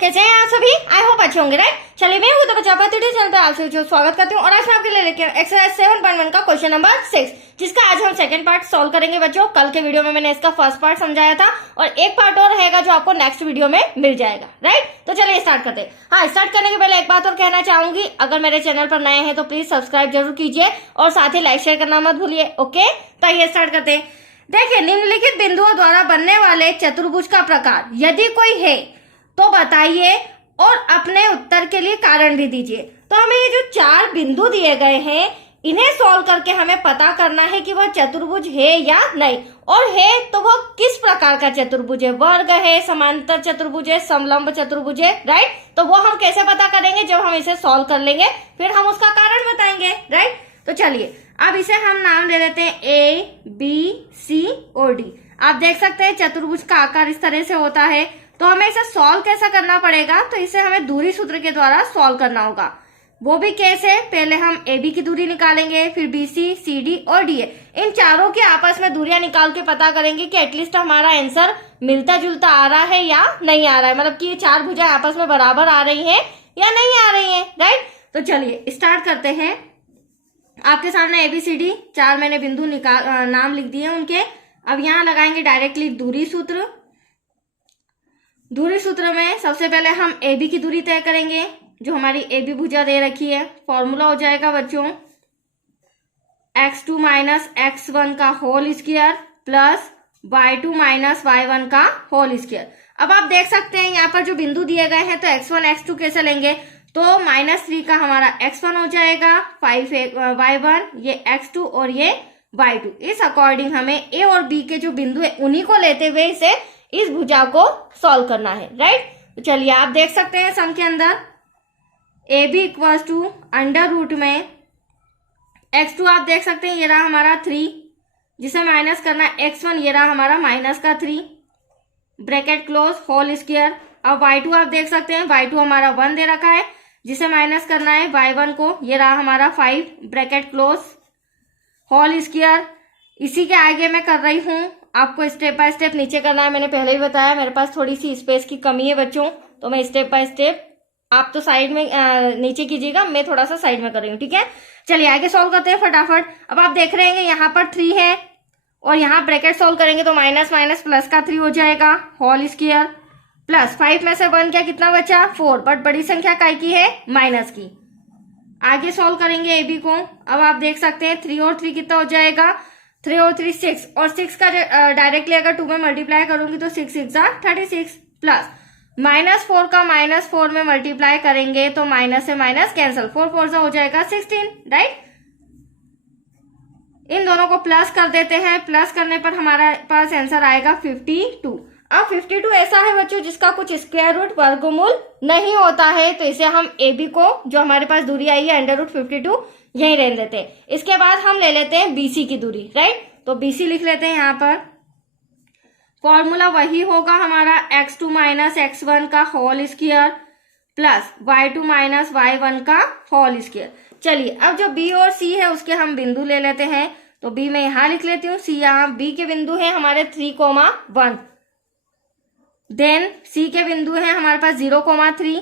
कैसे हैं आप सभी? आई होप अच्छे होंगे, राइट। चलिए मैं हूं तो बच्चा चैनल पे आप सभी को स्वागत करती हूँ और आज मैं आपके लिए लेकर एक्सरसाइज 7.1 का क्वेश्चन नंबर 6, जिसका आज हम सेकंड पार्ट सॉल्व करेंगे बच्चों। कल के वीडियो में मैंने इसका फर्स्ट पार्ट समझाया था और एक पार्ट और रहेगा जो आपको नेक्स्ट वीडियो में मिल जाएगा, राइट। तो चलिए स्टार्ट करते हैं। हाँ, स्टार्ट करने के पहले एक बात और कहना चाहूंगी, अगर मेरे चैनल पर नए हैं तो प्लीज सब्सक्राइब जरूर कीजिए और साथ ही लाइक शेयर करना मत भूलिए, ओके। तो ये स्टार्ट करते हैं। देखिए, निम्नलिखित बिंदुओं द्वारा बनने वाले चतुर्भुज का प्रकार यदि कोई है तो बताइए और अपने उत्तर के लिए कारण भी दीजिए। तो हमें ये जो 4 बिंदु दिए गए हैं इन्हें सॉल्व करके हमें पता करना है कि वह चतुर्भुज है या नहीं, और है तो वह किस प्रकार का चतुर्भुज है, वर्ग है, समांतर चतुर्भुज है, समलंब चतुर्भुज है, राइट। तो वो हम कैसे पता करेंगे? जब हम इसे सॉल्व कर लेंगे फिर हम उसका कारण बताएंगे, राइट। तो चलिए अब इसे हम नाम दे देते हैं A, B, C और D। आप देख सकते हैं चतुर्भुज का आकार इस तरह से होता है। तो हमें इसे सॉल्व कैसा करना पड़ेगा? तो इसे हमें दूरी सूत्र के द्वारा सॉल्व करना होगा। वो भी कैसे? पहले हम AB की दूरी निकालेंगे, फिर BC, CD और DA, इन चारों के आपस में दूरियां निकाल के पता करेंगे कि एटलीस्ट हमारा आंसर मिलता जुलता आ रहा है या नहीं आ रहा है, मतलब कि ये 4 भुजाएं आपस में बराबर आ रही है या नहीं आ रही है, राइट। तो चलिए स्टार्ट करते हैं। आपके सामने ABCD 4 मैंने बिंदु नाम लिख दिए उनके। अब यहाँ लगाएंगे डायरेक्टली दूरी सूत्र। दूरी सूत्र में सबसे पहले हम AB की दूरी तय करेंगे, जो हमारी AB भुजा दे रखी है। फॉर्मूला हो जाएगा बच्चों x2 माइनस x1 का whole square plus y2 minus y1 का होल स्क्वायर। अब आप देख सकते हैं यहाँ पर जो बिंदु दिए गए हैं, तो x1 x2 कैसे लेंगे? तो -3 का हमारा x1 हो जाएगा, 5 y1, ये x2 और ये y2। इस अकॉर्डिंग हमें A और B के जो बिंदु है उन्हीं को लेते हुए इसे इस भुजा को सॉल्व करना है, राइट। तो चलिए आप देख सकते हैं सम के अंदर AB equals to under root में x2 आप देख सकते हैं ये रहा हमारा 3, जिसे माइनस करना है x1, ये रहा हमारा माइनस का 3, ब्रैकेट क्लोज, होल स्क्वायर। अब y2 आप देख सकते हैं y2 हमारा 1 दे रखा है, जिसे माइनस करना है y1 को, ये रहा हमारा 5, ब्रैकेट क्लोज, होल स्क्वायर। इसी के आगे मैं कर रही हूं, आपको स्टेप बाय स्टेप नीचे करना है। मैंने पहले ही बताया मेरे पास थोड़ी सी स्पेस की कमी है बच्चों, तो मैं स्टेप बाय स्टेप, आप तो साइड में नीचे कीजिएगा, मैं थोड़ा सा साइड में कर रही हूँ, ठीक है। चलिए आगे सॉल्व करते हैं फटाफट। अब आप देख रहे हैं यहाँ पर 3 है और यहाँ ब्रैकेट सॉल्व करेंगे तो माइनस माइनस प्लस का 3 हो जाएगा, होल स्क्वायर प्लस 5 में से 1 क्या कितना बचा? 4, बट बड़ी संख्या काय की है? माइनस की। आगे सॉल्व करेंगे AB को। अब आप देख सकते हैं 3 और 3 कितना हो जाएगा? 3 और 3 6, और 6 का डायरेक्टली अगर 2 में मल्टीप्लाई करूंगी तो 6 6 36 प्लस -4 का -4 में मल्टीप्लाई करेंगे तो माइनस से माइनस कैंसिल, 4 4 हो जाएगा 16, राइट। इन दोनों को प्लस कर देते हैं। प्लस करने पर हमारा पास आंसर आएगा 52। अब 52 ऐसा है बच्चों जिसका कुछ स्क्वायर रूट वर्गमूल नहीं होता है, तो इसे हम AB को, जो हमारे पास दूरी आई है √52, यही रहने देते हैं। इसके बाद हम ले लेते हैं BC की दूरी, राइट। तो BC लिख लेते हैं यहाँ पर। फॉर्मूला वही होगा हमारा x2 माइनस x1 का whole square plus y2 minus y1 का होल स्क्वायर। चलिए अब जो B और C है उसके हम बिंदु ले लेते हैं। तो B मैं यहाँ लिख लेती हूँ, C यहाँ B के बिंदु है हमारे 3,1, देन C के बिंदु है हमारे पास 0,3।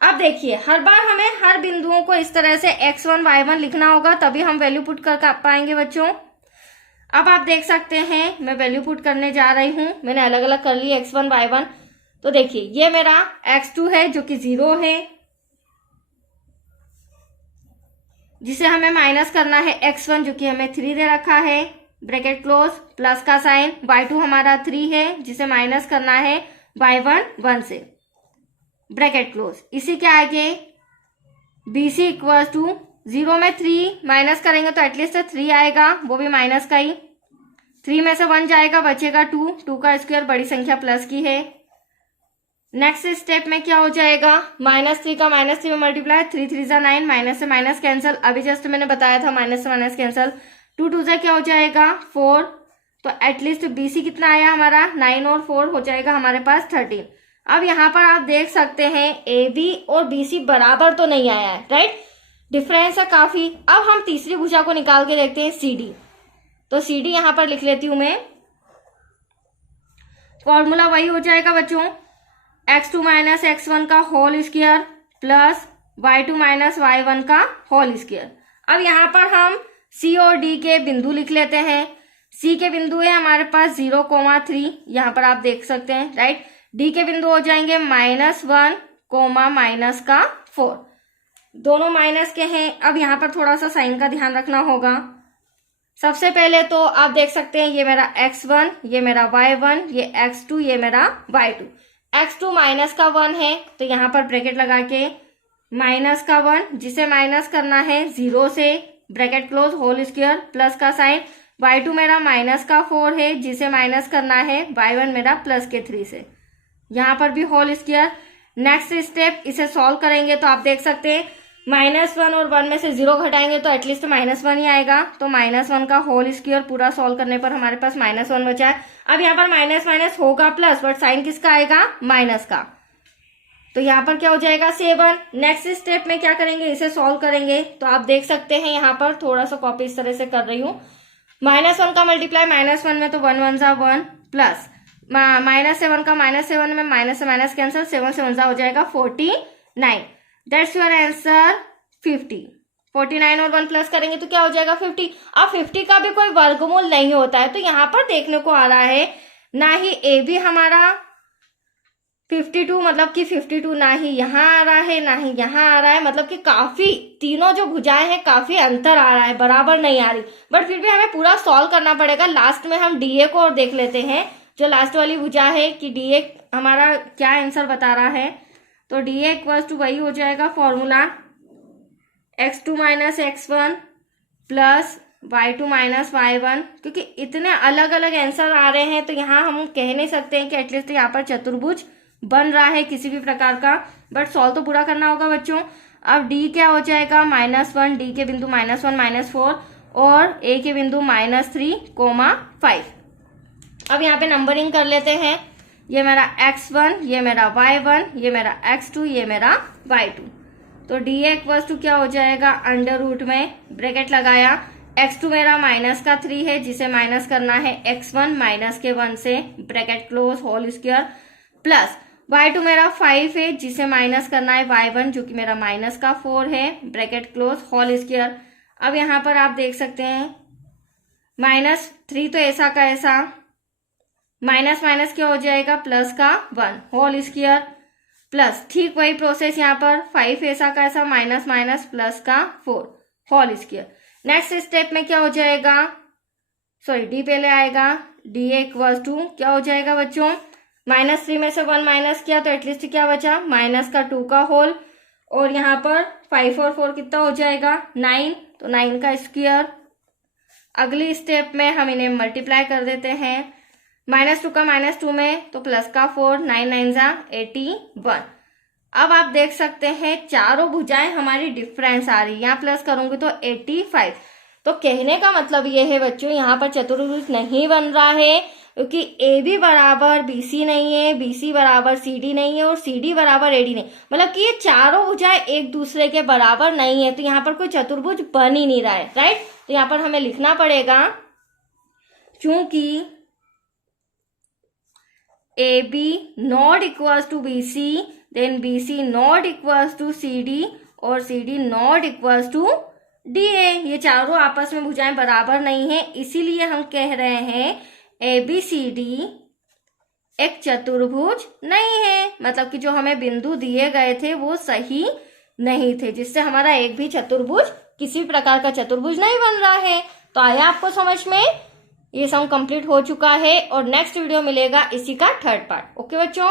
अब देखिए हर बार हमें हर बिंदुओं को इस तरह से x1 y1 लिखना होगा, तभी हम वैल्यू पुट कर पाएंगे बच्चों। अब आप देख सकते हैं मैं वैल्यू पुट करने जा रही हूं, मैंने अलग अलग कर ली x1 y1। तो देखिए ये मेरा x2 है जो कि 0 है, जिसे हमें माइनस करना है x1 जो कि हमें 3 दे रखा है, ब्रैकेट क्लोज, प्लस का साइन। y2 हमारा 3 है जिसे माइनस करना है y1 1 से, ब्रैकेट क्लोज। इसी के आगे BC इक्वल्स टू 0 में 3 माइनस करेंगे तो एटलीस्ट 3 आएगा, वो भी माइनस का ही। 3 में से 1 जाएगा, बचेगा 2, 2 का स्क्वायर बड़ी संख्या प्लस की है। नेक्स्ट स्टेप में क्या हो जाएगा? -3 का -3 में मल्टीप्लाई, 3 3 जा 9, माइनस से माइनस कैंसिल, अभी जस्ट मैंने बताया था माइनस से माइनस कैंसिल। 2 2 जा क्या हो जाएगा? 4। तो एटलीस्ट BC कितना आया हमारा? 9 और 4 हो जाएगा हमारे पास 13। अब यहाँ पर आप देख सकते हैं AB और BC बराबर तो नहीं आया है, राइट, डिफरेंस है काफी। अब हम तीसरी भुजा को निकाल के देखते हैं CD। तो CD यहाँ पर लिख लेती हूं मैं। फॉर्मूला वही हो जाएगा बच्चों, x2 माइनस x1 का whole square plus y2 minus y1 का होल स्क्वायर। अब यहाँ पर हम C और D के बिंदु लिख लेते हैं। C के बिंदु है हमारे पास 0,3, यहाँ पर आप देख सकते हैं, राइट। D के बिंदु हो जाएंगे -1, -4, दोनों माइनस के हैं। अब यहाँ पर थोड़ा सा साइन का ध्यान रखना होगा। सबसे पहले तो आप देख सकते हैं ये मेरा x1, ये मेरा y1, ये x2, ये मेरा y2। x2 माइनस का 1 है तो यहाँ पर ब्रैकेट लगा के माइनस का 1, जिसे माइनस करना है 0 से, bracket close, whole square, plus का साइन। y2 मेरा माइनस का 4 है, जिसे माइनस करना है y1 मेरा प्लस के 3 से, यहाँ पर भी होल स्क्वायर। नेक्स्ट स्टेप, इसे सॉल्व करेंगे तो आप देख सकते हैं -1 और 1 में से 0 घटाएंगे तो एटलीस्ट -1 ही आएगा। तो -1 का होल स्क्वायर पूरा सॉल्व करने पर हमारे पास -1 बचा है। अब यहाँ पर माइनस माइनस होगा प्लस, बट साइन किसका आएगा? माइनस का। तो यहाँ पर क्या हो जाएगा? 7। नेक्स्ट स्टेप में क्या करेंगे? इसे सॉल्व करेंगे तो आप देख सकते हैं यहाँ पर थोड़ा सा कॉपी इस तरह से कर रही हूँ। -1 का मल्टीप्लाई -1 में तो 1 1 जा 1 प्लस -7 का -7 में माइनस से माइनस कैंसिल, 7 से 1 जा हो जाएगा 49। That's your answer 50। 49 और 1 प्लस करेंगे तो क्या हो जाएगा? 50। अब 50 का भी कोई वर्गमूल नहीं होता है तो यहाँ पर देखने को आ रहा है ना ही ए भी हमारा 52, मतलब कि 52 ना ही यहाँ आ रहा है ना ही यहाँ आ रहा है, मतलब कि काफी तीनों जो भुजाएं हैं काफी अंतर आ रहा है, बराबर नहीं आ रही। बट फिर भी हमें पूरा सॉल्व करना पड़ेगा। लास्ट में हम डीए को और देख लेते हैं, जो लास्ट वाली भुजा है कि डीए हमारा क्या आंसर बता रहा है। तो डीए इक्वल टू वही हो जाएगा formula x2 minus x1 plus y2 minus y1। क्योंकि इतने अलग अलग आंसर आ रहे हैं तो यहाँ हम कह नहीं सकते हैं कि एटलीस्ट यहाँ पर चतुर्भुज बन रहा है किसी भी प्रकार का, बट सॉल्व तो पूरा करना होगा बच्चों। अब d क्या हो जाएगा? -1, d के बिंदु -1 -4 और a के बिंदु -3,5। अब यहाँ पे नंबरिंग कर लेते हैं। ये मेरा x1, ये मेरा y1, ये मेरा x2, ये मेरा y2। तो d इक्वल टू क्या हो जाएगा? अंडर रूट में ब्रैकेट लगाया, x2 मेरा -3 है, जिसे माइनस करना है x1 -1 से, bracket close, whole square, plus y2 मेरा 5 है, जिसे माइनस करना है y1 जो कि मेरा -4 है, ब्रैकेट क्लोज, होल स्क्वायर। अब यहाँ पर आप देख सकते हैं -3 तो ऐसा का ऐसा, माइनस माइनस क्या हो जाएगा? प्लस का 1, होल स्क्वायर, प्लस ठीक वही प्रोसेस यहाँ पर 5 ऐसा का ऐसा, माइनस माइनस प्लस का 4, होल स्क्वायर। नेक्स्ट स्टेप में क्या हो जाएगा? सॉरी डी पहले आएगा। डी इक्वल टू क्या हो जाएगा बच्चों? -3 में से 1 माइनस किया तो एटलीस्ट क्या बचा? -2 का होल, और यहाँ पर 5 और 4 कितना हो जाएगा? 9, तो 9 का स्क्वायर। अगली स्टेप में हम इन्हें मल्टीप्लाई कर देते हैं, -2 का -2 में तो प्लस का 4, 9 9 जा 81। अब आप देख सकते हैं चारों भुजाएं हमारी डिफरेंस आ रही है, यहाँ प्लस करूंगी तो 85। तो कहने का मतलब ये है बच्चों, यहाँ पर चतुर्भुज नहीं बन रहा है क्योंकि ए बी बराबर बी सी नहीं है, बी सी बराबर सी डी नहीं है और सी डी बराबर ए डी नहीं, मतलब कि ये चारों भुजाएं एक दूसरे के बराबर नहीं है। तो यहाँ पर कोई चतुर्भुज बन ही नहीं रहा है, राइट। तो यहाँ पर हमें लिखना पड़ेगा चूंकि A B not equals to B C, then B C not equals to C D और C D not equals to D A. ये चारों आपस में भुजाएं बराबर नहीं है, इसीलिए हम कह रहे हैं ए बी सी डी एक चतुर्भुज नहीं है, मतलब कि जो हमें बिंदु दिए गए थे वो सही नहीं थे, जिससे हमारा एक भी चतुर्भुज किसी प्रकार का चतुर्भुज नहीं बन रहा है। तो आया आपको समझ में? ये सम कंप्लीट हो चुका है और नेक्स्ट वीडियो मिलेगा इसी का 3rd पार्ट। ओके बच्चों।